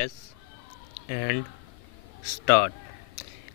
Yes, and start.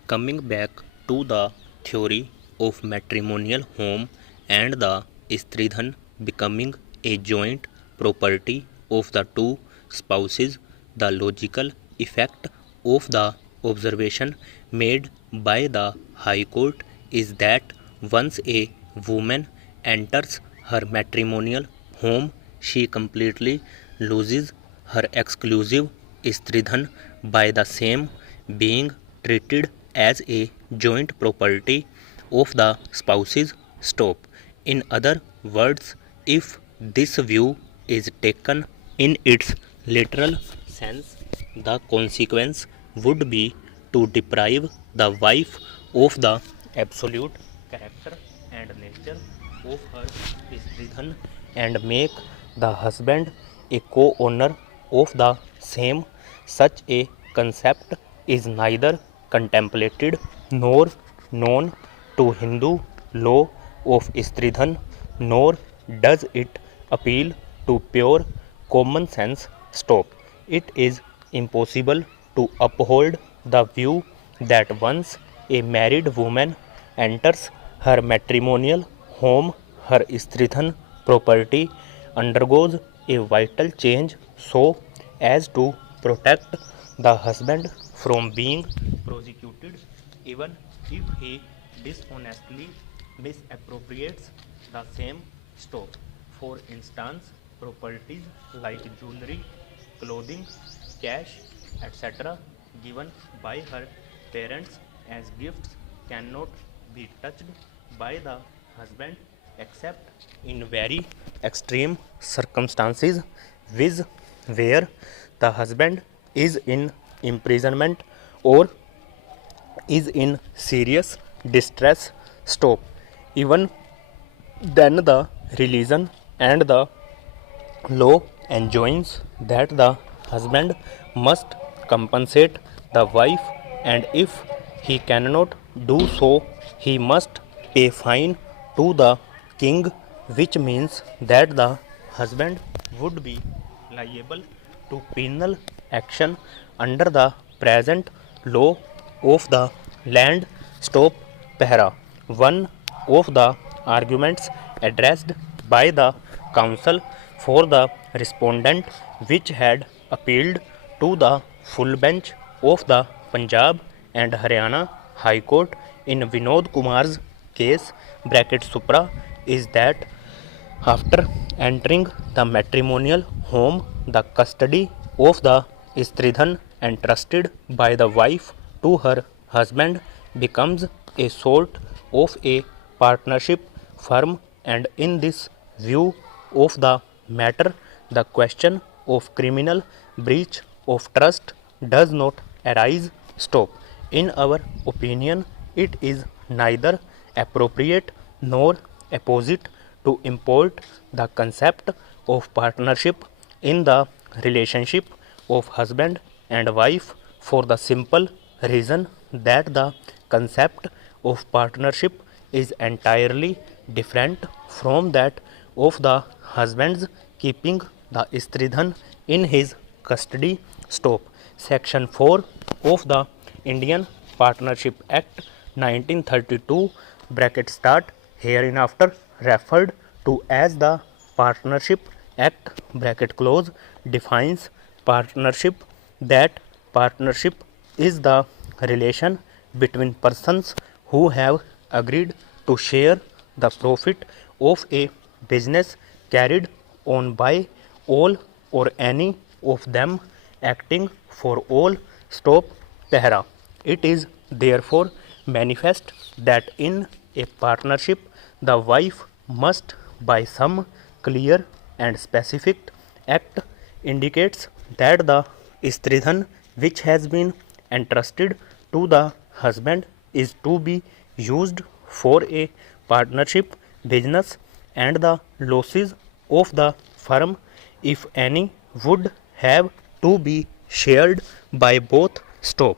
Coming back to the theory of matrimonial home and the Stridhan becoming a joint property of the two spouses, the logical effect of the observation made by the High Court is that once a woman enters her matrimonial home, she completely loses her exclusive Stridhan by the same being treated as a joint property of the spouses. Stop. In other words, if this view is taken in its literal sense, the consequence would be to deprive the wife of the absolute character and nature of her Stridhan and make the husband a co-owner of the same. Such a concept is neither contemplated nor known to Hindu law of Stridhan, nor does it appeal to pure common sense. Stop. It is impossible to uphold the view that once a married woman enters her matrimonial home, her Stridhan property undergoes a vital change so as to protect the husband from being prosecuted even if he dishonestly misappropriates the same stock. For instance, properties like jewelry, clothing, cash, etc., given by her parents as gifts cannot be touched by the husband except in very extreme circumstances, viz., where the husband is in imprisonment or is in serious distress. Stop. Even then, the religion and the law enjoins that the husband must compensate the wife, and if he cannot do so, he must pay fine to the king, which means that the husband would be liable to penal action under the present law of the land. Stop. Para. One of the arguments addressed by the counsel for the respondent, which had appealed to the full bench of the Punjab and Haryana High Court in Vinod Kumar's case (Supra), is that after entering the matrimonial home, the custody of the Stridhan entrusted by the wife to her husband becomes a sort of a partnership firm, and in this view of the matter, the question of criminal breach of trust does not arise. Stop. In our opinion, it is neither appropriate nor apposite to import the concept of partnership in the relationship of husband and wife for the simple reason that the concept of partnership is entirely different from that of the husband's keeping the Stridhan in his custody. Stop. Section 4 of the Indian Partnership Act 1932 hereinafter referred to as the Partnership Act defines partnership, that partnership is the relation between persons who have agreed to share the profit of a business carried on by all or any of them acting for all. Stop. Para. It is therefore manifest that in a partnership the wife must by some clear and specific act indicates that the Stridhan which has been entrusted to the husband is to be used for a partnership business, and the losses of the firm, if any, would have to be shared by both. Stop.